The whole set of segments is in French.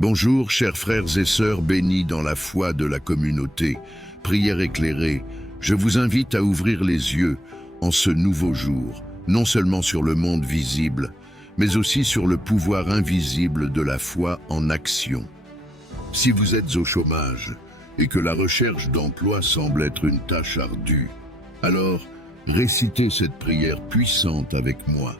Bonjour, chers frères et sœurs bénis dans la foi de la communauté. Prière éclairée, je vous invite à ouvrir les yeux en ce nouveau jour, non seulement sur le monde visible, mais aussi sur le pouvoir invisible de la foi en action. Si vous êtes au chômage et que la recherche d'emploi semble être une tâche ardue, alors récitez cette prière puissante avec moi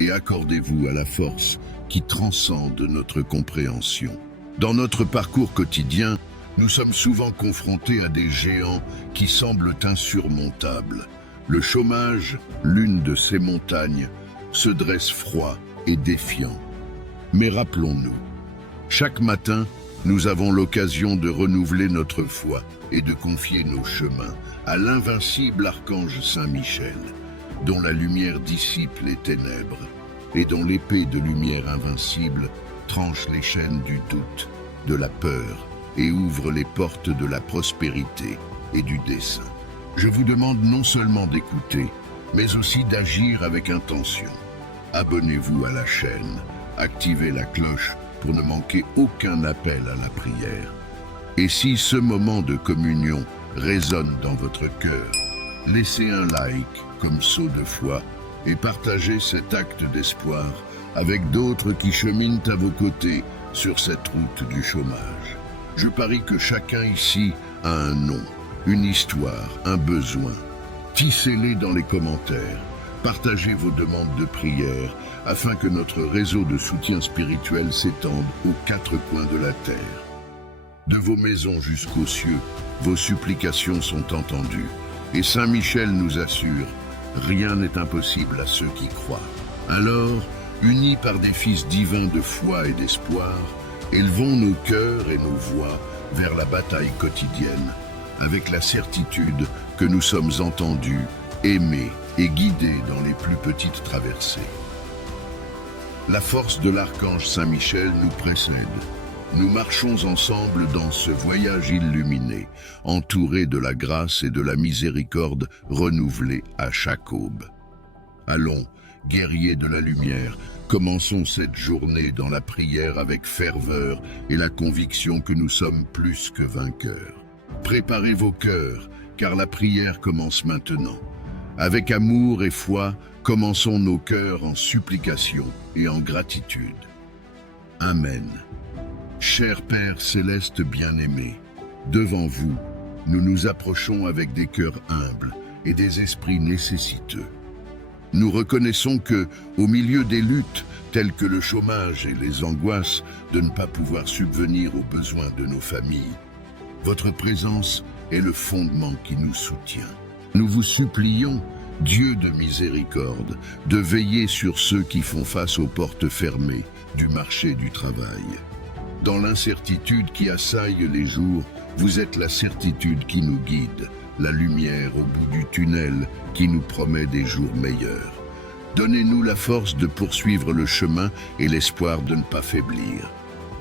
et accordez-vous à la force qui transcende notre compréhension. Dans notre parcours quotidien, nous sommes souvent confrontés à des géants qui semblent insurmontables. Le chômage, l'une de ces montagnes, se dresse froid et défiant. Mais rappelons-nous, chaque matin, nous avons l'occasion de renouveler notre foi et de confier nos chemins à l'invincible archange Saint-Michel, dont la lumière dissipe les ténèbres et dont l'épée de lumière invincible tranche les chaînes du doute, de la peur et ouvre les portes de la prospérité et du dessein. Je vous demande non seulement d'écouter, mais aussi d'agir avec intention. Abonnez-vous à la chaîne, activez la cloche pour ne manquer aucun appel à la prière. Et si ce moment de communion résonne dans votre cœur, laissez un like comme sceau de foi et partagez cet acte d'espoir avec d'autres qui cheminent à vos côtés sur cette route du chômage. Je parie que chacun ici a un nom, une histoire, un besoin. Tissez-les dans les commentaires, partagez vos demandes de prière afin que notre réseau de soutien spirituel s'étende aux quatre coins de la terre. De vos maisons jusqu'aux cieux, vos supplications sont entendues et Saint Michel nous assure: rien n'est impossible à ceux qui croient. Alors, unis par des fils divins de foi et d'espoir, élevons nos cœurs et nos voix vers la bataille quotidienne, avec la certitude que nous sommes entendus, aimés et guidés dans les plus petites traversées. La force de l'archange Saint-Michel nous précède. Nous marchons ensemble dans ce voyage illuminé, entourés de la grâce et de la miséricorde renouvelée à chaque aube. Allons, guerriers de la lumière, commençons cette journée dans la prière avec ferveur et la conviction que nous sommes plus que vainqueurs. Préparez vos cœurs, car la prière commence maintenant. Avec amour et foi, commençons nos cœurs en supplication et en gratitude. Amen. Cher Père céleste bien-aimé, devant vous, nous nous approchons avec des cœurs humbles et des esprits nécessiteux. Nous reconnaissons que, au milieu des luttes, telles que le chômage et les angoisses de ne pas pouvoir subvenir aux besoins de nos familles, votre présence est le fondement qui nous soutient. Nous vous supplions, Dieu de miséricorde, de veiller sur ceux qui font face aux portes fermées du marché du travail. Dans l'incertitude qui assaille les jours, vous êtes la certitude qui nous guide, la lumière au bout du tunnel qui nous promet des jours meilleurs. Donnez-nous la force de poursuivre le chemin et l'espoir de ne pas faiblir.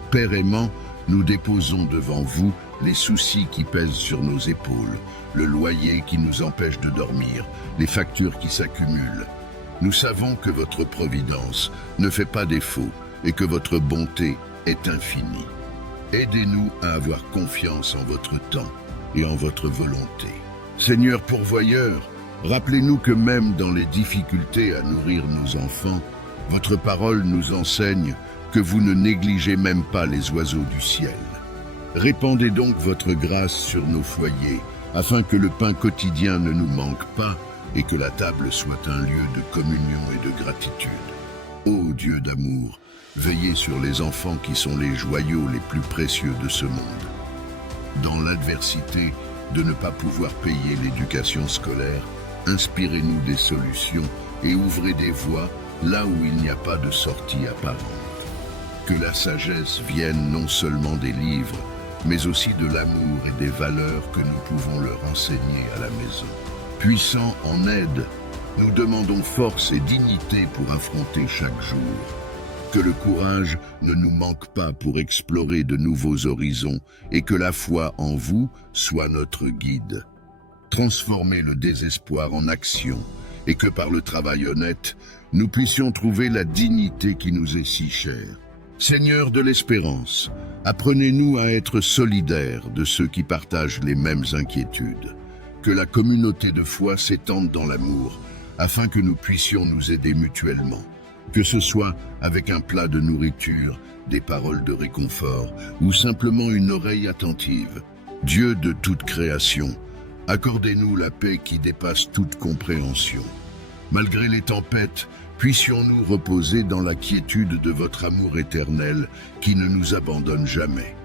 Père aimant, nous déposons devant vous les soucis qui pèsent sur nos épaules, le loyer qui nous empêche de dormir, les factures qui s'accumulent. Nous savons que votre providence ne fait pas défaut et que votre bonté est infini. Aidez-nous à avoir confiance en votre temps et en votre volonté. Seigneur pourvoyeur, rappelez-nous que même dans les difficultés à nourrir nos enfants, votre parole nous enseigne que vous ne négligez même pas les oiseaux du ciel. Répandez donc votre grâce sur nos foyers, afin que le pain quotidien ne nous manque pas et que la table soit un lieu de communion et de gratitude. Ô Dieu d'amour, veillez sur les enfants qui sont les joyaux les plus précieux de ce monde. Dans l'adversité de ne pas pouvoir payer l'éducation scolaire, inspirez-nous des solutions et ouvrez des voies là où il n'y a pas de sortie apparente. Que la sagesse vienne non seulement des livres, mais aussi de l'amour et des valeurs que nous pouvons leur enseigner à la maison. Puissants en aide, nous demandons force et dignité pour affronter chaque jour. Que le courage ne nous manque pas pour explorer de nouveaux horizons et que la foi en vous soit notre guide. Transformez le désespoir en action et que par le travail honnête, nous puissions trouver la dignité qui nous est si chère. Seigneur de l'espérance, apprenez-nous à être solidaires de ceux qui partagent les mêmes inquiétudes. Que la communauté de foi s'étende dans l'amour, afin que nous puissions nous aider mutuellement. Que ce soit avec un plat de nourriture, des paroles de réconfort ou simplement une oreille attentive. Dieu de toute création, accordez-nous la paix qui dépasse toute compréhension. Malgré les tempêtes, puissions-nous reposer dans la quiétude de votre amour éternel qui ne nous abandonne jamais.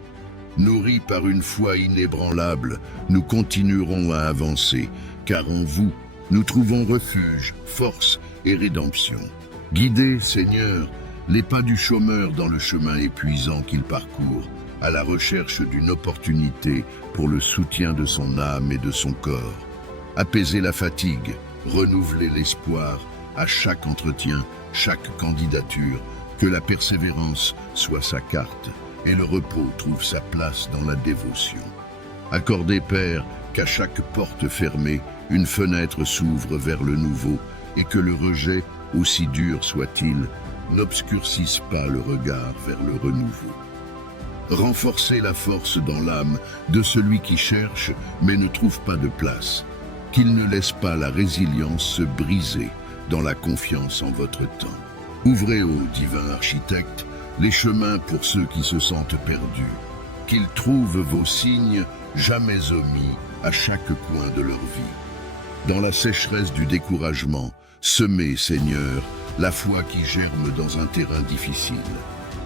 Nourris par une foi inébranlable, nous continuerons à avancer, car en vous, nous trouvons refuge, force et rédemption. Guidez, Seigneur, les pas du chômeur dans le chemin épuisant qu'il parcourt, à la recherche d'une opportunité pour le soutien de son âme et de son corps. Apaisez la fatigue, renouvelez l'espoir à chaque entretien, chaque candidature, que la persévérance soit sa carte et le repos trouve sa place dans la dévotion. Accordez, Père, qu'à chaque porte fermée, une fenêtre s'ouvre vers le nouveau et que le rejet, aussi dur soit-il, n'obscurcisse pas le regard vers le renouveau. Renforcez la force dans l'âme de celui qui cherche mais ne trouve pas de place, qu'il ne laisse pas la résilience se briser dans la confiance en votre temps. Ouvrez, ô divin architecte, les chemins pour ceux qui se sentent perdus, qu'ils trouvent vos signes jamais omis à chaque coin de leur vie. Dans la sécheresse du découragement, semez, Seigneur, la foi qui germe dans un terrain difficile,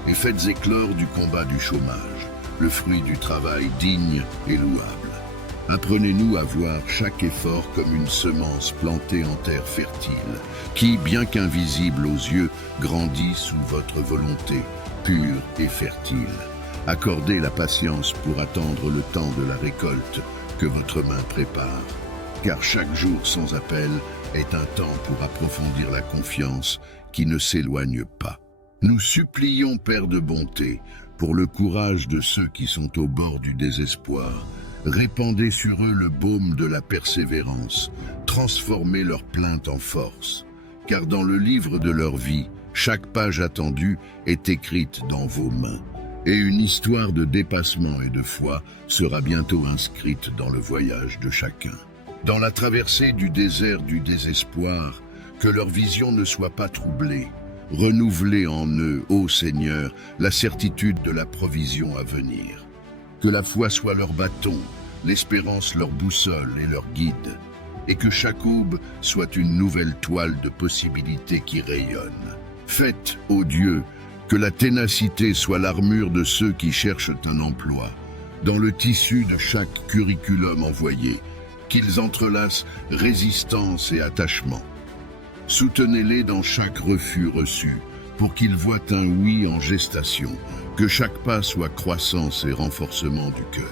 et faites éclore du combat du chômage, le fruit du travail digne et louable. Apprenez-nous à voir chaque effort comme une semence plantée en terre fertile, qui, bien qu'invisible aux yeux, grandit sous votre volonté, pure et fertile. Accordez la patience pour attendre le temps de la récolte que votre main prépare, car chaque jour sans appel est un temps pour approfondir la confiance qui ne s'éloigne pas. Nous supplions, Père de bonté, pour le courage de ceux qui sont au bord du désespoir. Répandez sur eux le baume de la persévérance, transformez leurs plaintes en force. Car dans le livre de leur vie, chaque page attendue est écrite dans vos mains. Et une histoire de dépassement et de foi sera bientôt inscrite dans le voyage de chacun. Dans la traversée du désert du désespoir, que leur vision ne soit pas troublée. Renouvelez en eux, ô Seigneur, la certitude de la provision à venir. Que la foi soit leur bâton, l'espérance leur boussole et leur guide, et que chaque aube soit une nouvelle toile de possibilités qui rayonne. Faites, ô Dieu, que la ténacité soit l'armure de ceux qui cherchent un emploi, dans le tissu de chaque curriculum envoyé, qu'ils entrelacent résistance et attachement. Soutenez-les dans chaque refus reçu, pour qu'ils voient un oui en gestation, que chaque pas soit croissance et renforcement du cœur.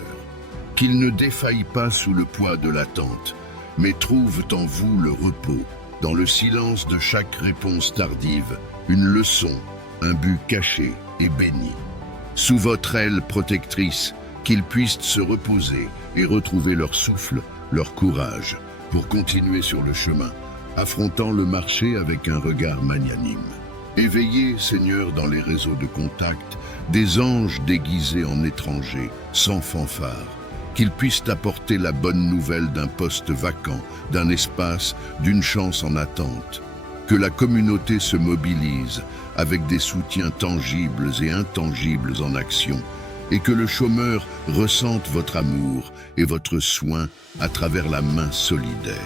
Qu'ils ne défaillent pas sous le poids de l'attente, mais trouvent en vous le repos, dans le silence de chaque réponse tardive, une leçon, un but caché et béni. Sous votre aile protectrice, qu'ils puissent se reposer et retrouver leur souffle, leur courage, pour continuer sur le chemin, affrontant le marché avec un regard magnanime. Éveillez, Seigneur, dans les réseaux de contact, des anges déguisés en étrangers, sans fanfare, qu'ils puissent apporter la bonne nouvelle d'un poste vacant, d'un espace, d'une chance en attente. Que la communauté se mobilise avec des soutiens tangibles et intangibles en action, et que le chômeur ressente votre amour et votre soin à travers la main solidaire.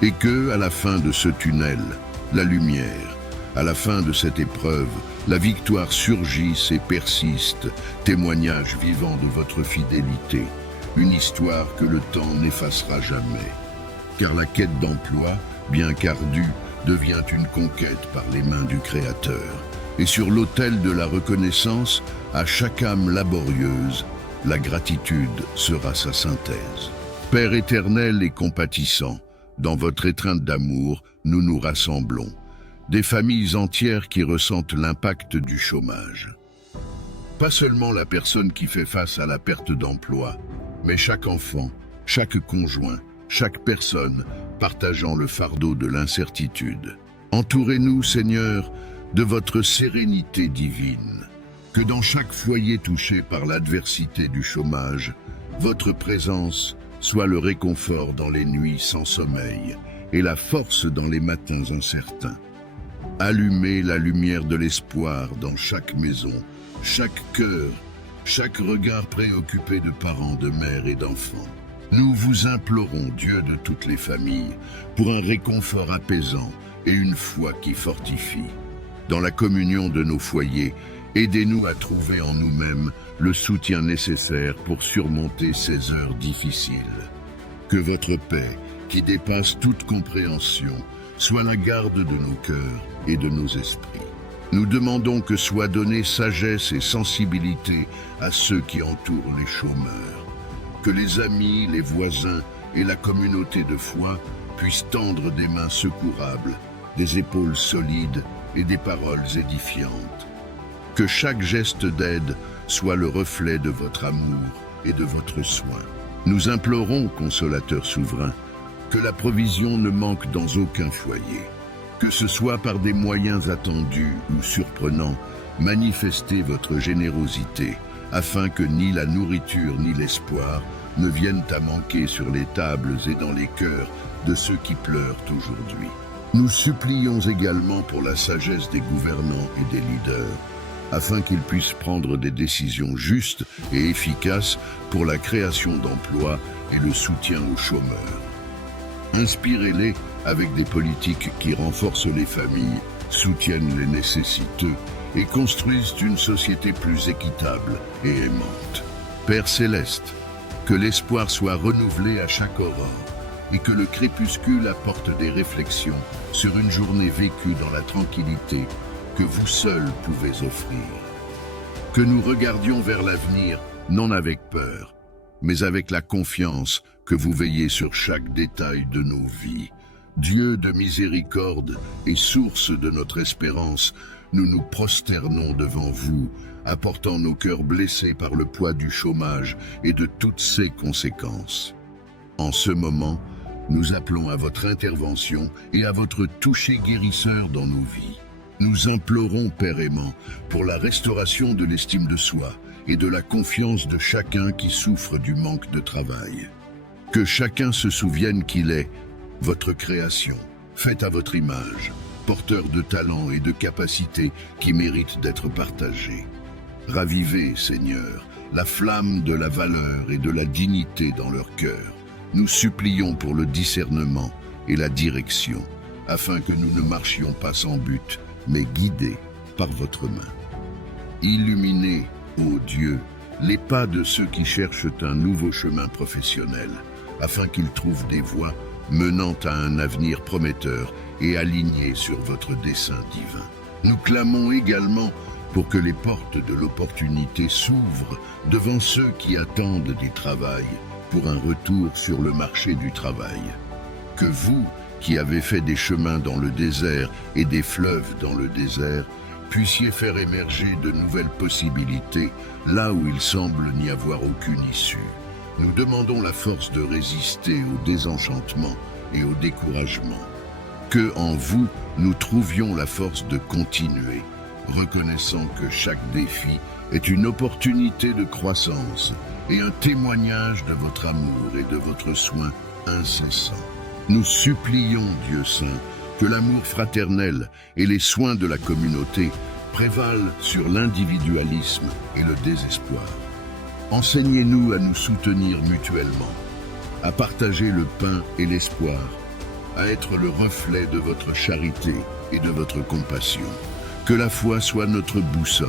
Et que, à la fin de ce tunnel, la lumière, à la fin de cette épreuve, la victoire surgisse et persiste, témoignage vivant de votre fidélité, une histoire que le temps n'effacera jamais. Car la quête d'emploi, bien qu'ardue, devient une conquête par les mains du Créateur. Et sur l'autel de la reconnaissance, à chaque âme laborieuse, la gratitude sera sa synthèse. Père éternel et compatissant, dans votre étreinte d'amour, nous nous rassemblons. Des familles entières qui ressentent l'impact du chômage. Pas seulement la personne qui fait face à la perte d'emploi, mais chaque enfant, chaque conjoint, chaque personne partageant le fardeau de l'incertitude. Entourez-nous, Seigneur, de votre sérénité divine. Que dans chaque foyer touché par l'adversité du chômage, votre présence soit le réconfort dans les nuits sans sommeil et la force dans les matins incertains. Allumez la lumière de l'espoir dans chaque maison, chaque cœur, chaque regard préoccupé de parents, de mères et d'enfants. Nous vous implorons, Dieu de toutes les familles, pour un réconfort apaisant et une foi qui fortifie. Dans la communion de nos foyers, aidez-nous à trouver en nous-mêmes le soutien nécessaire pour surmonter ces heures difficiles. Que votre paix, qui dépasse toute compréhension, soit la garde de nos cœurs et de nos esprits. Nous demandons que soit donnée sagesse et sensibilité à ceux qui entourent les chômeurs. Que les amis, les voisins et la communauté de foi puissent tendre des mains secourables, des épaules solides et des paroles édifiantes. Que chaque geste d'aide soit le reflet de votre amour et de votre soin. Nous implorons, consolateur souverain, que la provision ne manque dans aucun foyer. Que ce soit par des moyens attendus ou surprenants, manifestez votre générosité, afin que ni la nourriture ni l'espoir ne viennent à manquer sur les tables et dans les cœurs de ceux qui pleurent aujourd'hui. Nous supplions également pour la sagesse des gouvernants et des leaders, afin qu'ils puissent prendre des décisions justes et efficaces pour la création d'emplois et le soutien aux chômeurs. Inspirez-les avec des politiques qui renforcent les familles, soutiennent les nécessiteux et construisent une société plus équitable et aimante. Père céleste, que l'espoir soit renouvelé à chaque aurore et que le crépuscule apporte des réflexions sur une journée vécue dans la tranquillité que vous seul pouvez offrir. Que nous regardions vers l'avenir, non avec peur, mais avec la confiance que vous veillez sur chaque détail de nos vies. Dieu de miséricorde et source de notre espérance, nous nous prosternons devant vous, apportant nos cœurs blessés par le poids du chômage et de toutes ses conséquences. En ce moment, nous appelons à votre intervention et à votre toucher guérisseur dans nos vies. Nous implorons, Père aimant, pour la restauration de l'estime de soi et de la confiance de chacun qui souffre du manque de travail. Que chacun se souvienne qu'il est votre création, faite à votre image, porteur de talents et de capacités qui méritent d'être partagés. Ravivez, Seigneur, la flamme de la valeur et de la dignité dans leur cœur. Nous supplions pour le discernement et la direction, afin que nous ne marchions pas sans but, mais guidés par votre main. Illuminez, ô Dieu, les pas de ceux qui cherchent un nouveau chemin professionnel, afin qu'ils trouvent des voies menant à un avenir prometteur et aligné sur votre dessein divin. Nous clamons également pour que les portes de l'opportunité s'ouvrent devant ceux qui attendent du travail pour un retour sur le marché du travail. Que vous, qui avez fait des chemins dans le désert et des fleuves dans le désert, puissiez faire émerger de nouvelles possibilités là où il semble n'y avoir aucune issue. Nous demandons la force de résister au désenchantement et au découragement. Que en vous, nous trouvions la force de continuer, reconnaissant que chaque défi est une opportunité de croissance et un témoignage de votre amour et de votre soin incessant. Nous supplions, Dieu Saint, que l'amour fraternel et les soins de la communauté prévalent sur l'individualisme et le désespoir. Enseignez-nous à nous soutenir mutuellement, à partager le pain et l'espoir, à être le reflet de votre charité et de votre compassion. Que la foi soit notre boussole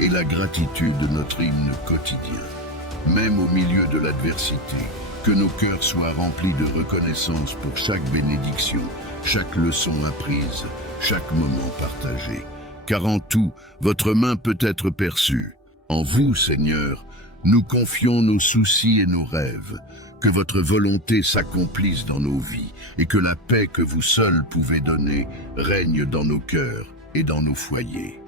et la gratitude notre hymne quotidien. Même au milieu de l'adversité, que nos cœurs soient remplis de reconnaissance pour chaque bénédiction, chaque leçon apprise, chaque moment partagé. Car en tout, votre main peut être perçue. En vous, Seigneur, nous confions nos soucis et nos rêves. Que votre volonté s'accomplisse dans nos vies et que la paix que vous seul pouvez donner règne dans nos cœurs et dans nos foyers.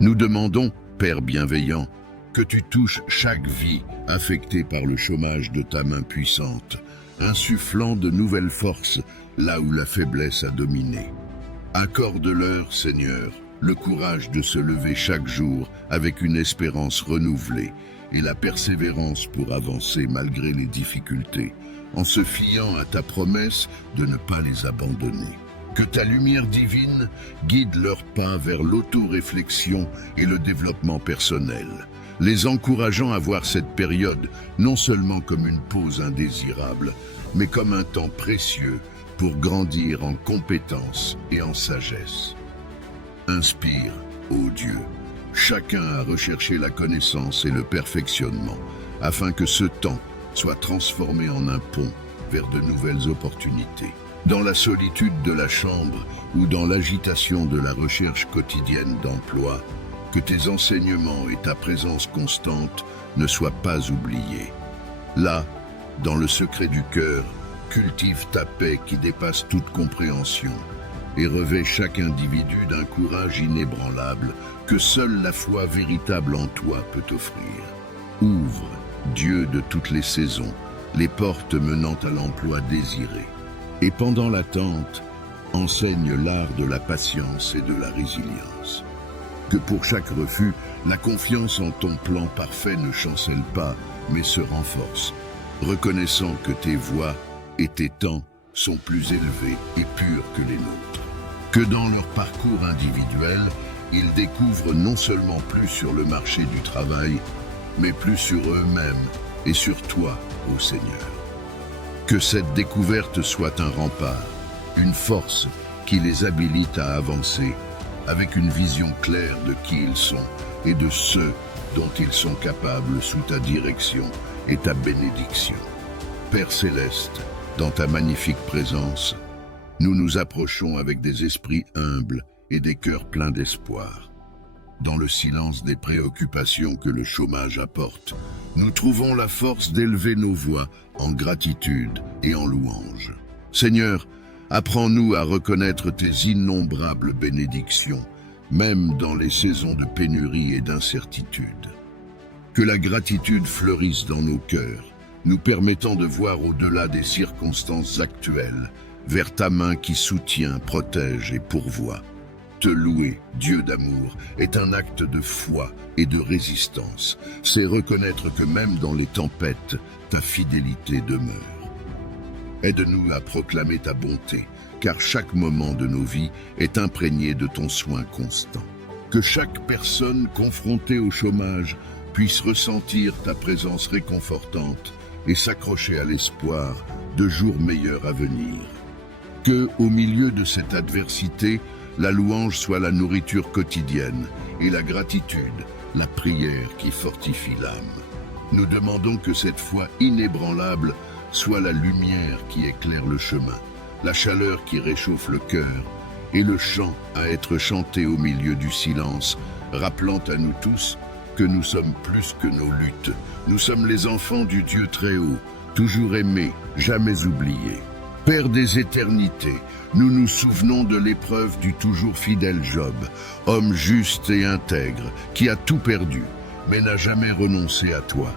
Nous demandons, Père bienveillant, que tu touches chaque vie affectée par le chômage de ta main puissante, insufflant de nouvelles forces là où la faiblesse a dominé. Accorde-leur, Seigneur, le courage de se lever chaque jour avec une espérance renouvelée et la persévérance pour avancer malgré les difficultés, en se fiant à ta promesse de ne pas les abandonner. Que ta lumière divine guide leurs pas vers l'autoréflexion et le développement personnel, les encourageant à voir cette période non seulement comme une pause indésirable, mais comme un temps précieux pour grandir en compétences et en sagesse. Inspire, ô Dieu, chacun à rechercher la connaissance et le perfectionnement, afin que ce temps soit transformé en un pont vers de nouvelles opportunités. Dans la solitude de la chambre ou dans l'agitation de la recherche quotidienne d'emploi, que tes enseignements et ta présence constante ne soient pas oubliés. Là, dans le secret du cœur, cultive ta paix qui dépasse toute compréhension et revêt chaque individu d'un courage inébranlable que seule la foi véritable en toi peut offrir. Ouvre, Dieu de toutes les saisons, les portes menant à l'emploi désiré. Et pendant l'attente, enseigne l'art de la patience et de la résilience. Que pour chaque refus, la confiance en ton plan parfait ne chancelle pas, mais se renforce, reconnaissant que tes voies et tes temps sont plus élevés et purs que les nôtres. Que dans leur parcours individuel, ils découvrent non seulement plus sur le marché du travail, mais plus sur eux-mêmes et sur toi, ô Seigneur. Que cette découverte soit un rempart, une force qui les habilite à avancer, avec une vision claire de qui ils sont et de ceux dont ils sont capables sous ta direction et ta bénédiction. Père céleste, dans ta magnifique présence, nous nous approchons avec des esprits humbles et des cœurs pleins d'espoir. Dans le silence des préoccupations que le chômage apporte, nous trouvons la force d'élever nos voix en gratitude et en louange. Seigneur, apprends-nous à reconnaître tes innombrables bénédictions, même dans les saisons de pénurie et d'incertitude. Que la gratitude fleurisse dans nos cœurs, nous permettant de voir au-delà des circonstances actuelles, vers ta main qui soutient, protège et pourvoit. Te louer, Dieu d'amour, est un acte de foi et de résistance. C'est reconnaître que même dans les tempêtes, ta fidélité demeure. Aide-nous à proclamer ta bonté, car chaque moment de nos vies est imprégné de ton soin constant. Que chaque personne confrontée au chômage puisse ressentir ta présence réconfortante et s'accrocher à l'espoir de jours meilleurs à venir. Que, au milieu de cette adversité, la louange soit la nourriture quotidienne et la gratitude, la prière qui fortifie l'âme. Nous demandons que cette foi inébranlable soit la lumière qui éclaire le chemin, la chaleur qui réchauffe le cœur et le chant à être chanté au milieu du silence, rappelant à nous tous que nous sommes plus que nos luttes. Nous sommes les enfants du Dieu très haut, toujours aimés, jamais oubliés. Père des éternités, nous nous souvenons de l'épreuve du toujours fidèle Job, homme juste et intègre, qui a tout perdu, mais n'a jamais renoncé à toi.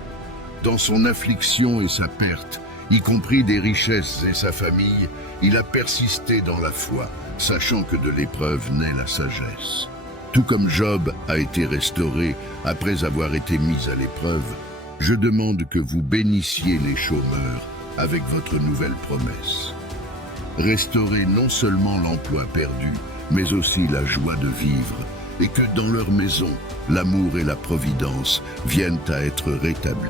Dans son affliction et sa perte, y compris des richesses et sa famille, il a persisté dans la foi, sachant que de l'épreuve naît la sagesse. Tout comme Job a été restauré après avoir été mis à l'épreuve, je demande que vous bénissiez les chômeurs avec votre nouvelle promesse. Restaurez non seulement l'emploi perdu, mais aussi la joie de vivre, et que dans leur maison, l'amour et la providence viennent à être rétablis.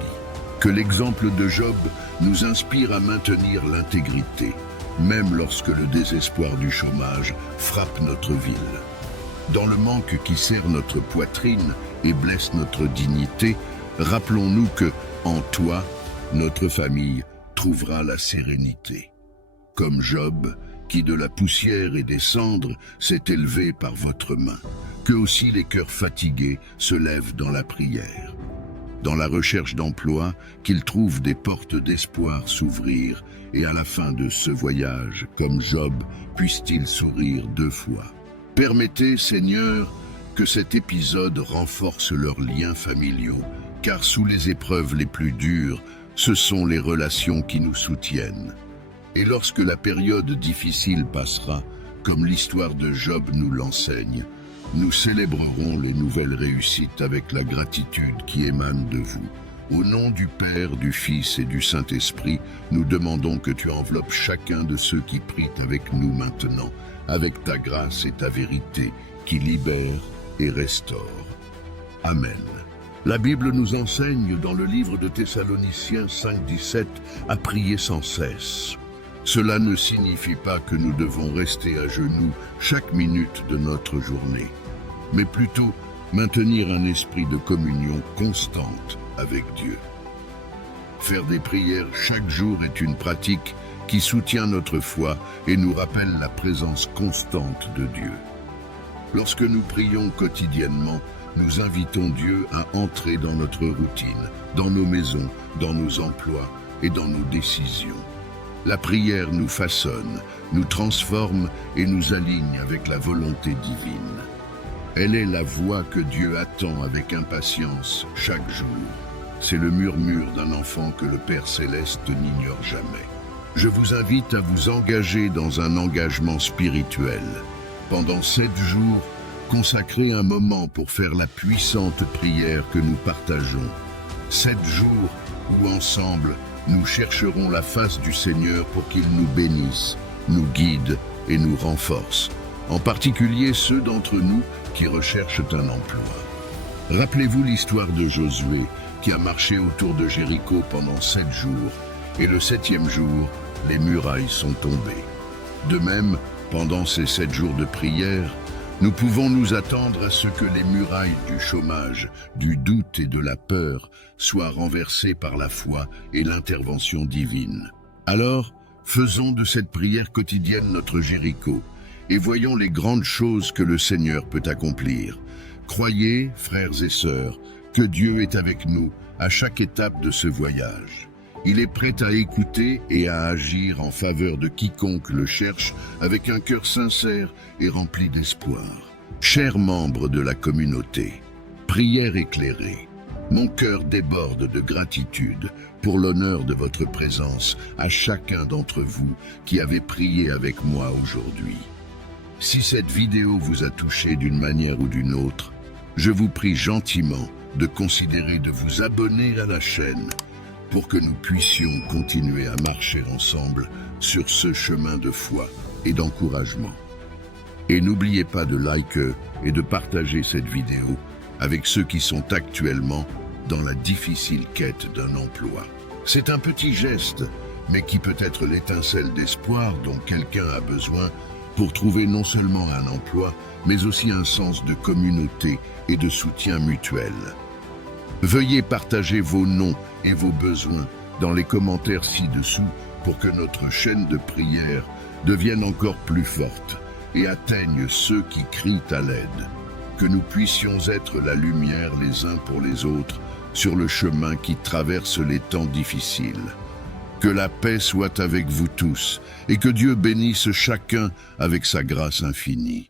Que l'exemple de Job nous inspire à maintenir l'intégrité, même lorsque le désespoir du chômage frappe notre ville. Dans le manque qui serre notre poitrine et blesse notre dignité, rappelons-nous que, en toi, notre famille trouvera la sérénité. Comme Job, qui de la poussière et des cendres s'est élevé par votre main, que aussi les cœurs fatigués se lèvent dans la prière. Dans la recherche d'emploi, qu'ils trouvent des portes d'espoir s'ouvrir, et à la fin de ce voyage, comme Job, puissent-ils sourire 2 fois. Permettez, Seigneur, que cet épisode renforce leurs liens familiaux, car sous les épreuves les plus dures, ce sont les relations qui nous soutiennent. Et lorsque la période difficile passera, comme l'histoire de Job nous l'enseigne, Nous célébrerons les nouvelles réussites avec la gratitude qui émane de vous. Au nom du Père, du Fils et du Saint-Esprit, nous demandons que tu enveloppes chacun de ceux qui prient avec nous maintenant, avec ta grâce et ta vérité, qui libèrent et restaurent. Amen. La Bible nous enseigne dans le livre de Thessaloniciens 5:17 à prier sans cesse. Cela ne signifie pas que nous devons rester à genoux chaque minute de notre journée, mais plutôt maintenir un esprit de communion constante avec Dieu. Faire des prières chaque jour est une pratique qui soutient notre foi et nous rappelle la présence constante de Dieu. Lorsque nous prions quotidiennement, nous invitons Dieu à entrer dans notre routine, dans nos maisons, dans nos emplois et dans nos décisions. La prière nous façonne, nous transforme et nous aligne avec la volonté divine. Elle est la voix que Dieu attend avec impatience chaque jour. C'est le murmure d'un enfant que le Père Céleste n'ignore jamais. Je vous invite à vous engager dans un engagement spirituel. Pendant 7 jours, consacrez un moment pour faire la puissante prière que nous partageons. 7 jours où ensemble, nous chercherons la face du Seigneur pour qu'il nous bénisse, nous guide et nous renforce, en particulier ceux d'entre nous qui recherchent un emploi. Rappelez-vous l'histoire de Josué qui a marché autour de Jéricho pendant 7 jours, et le 7e jour, les murailles sont tombées. De même, pendant ces 7 jours de prière, nous pouvons nous attendre à ce que les murailles du chômage, du doute et de la peur soient renversées par la foi et l'intervention divine. Alors, faisons de cette prière quotidienne notre Jéricho et voyons les grandes choses que le Seigneur peut accomplir. Croyez, frères et sœurs, que Dieu est avec nous à chaque étape de ce voyage. Il est prêt à écouter et à agir en faveur de quiconque le cherche avec un cœur sincère et rempli d'espoir. Chers membres de la communauté, prière éclairée, mon cœur déborde de gratitude pour l'honneur de votre présence à chacun d'entre vous qui avez prié avec moi aujourd'hui. Si cette vidéo vous a touché d'une manière ou d'une autre, je vous prie gentiment de considérer de vous abonner à la chaîne pour que nous puissions continuer à marcher ensemble sur ce chemin de foi et d'encouragement. Et n'oubliez pas de liker et de partager cette vidéo avec ceux qui sont actuellement dans la difficile quête d'un emploi. C'est un petit geste, mais qui peut être l'étincelle d'espoir dont quelqu'un a besoin pour trouver non seulement un emploi, mais aussi un sens de communauté et de soutien mutuel. Veuillez partager vos noms et vos besoins dans les commentaires ci-dessous pour que notre chaîne de prière devienne encore plus forte et atteigne ceux qui crient à l'aide. Que nous puissions être la lumière les uns pour les autres sur le chemin qui traverse les temps difficiles. Que la paix soit avec vous tous et que Dieu bénisse chacun avec sa grâce infinie.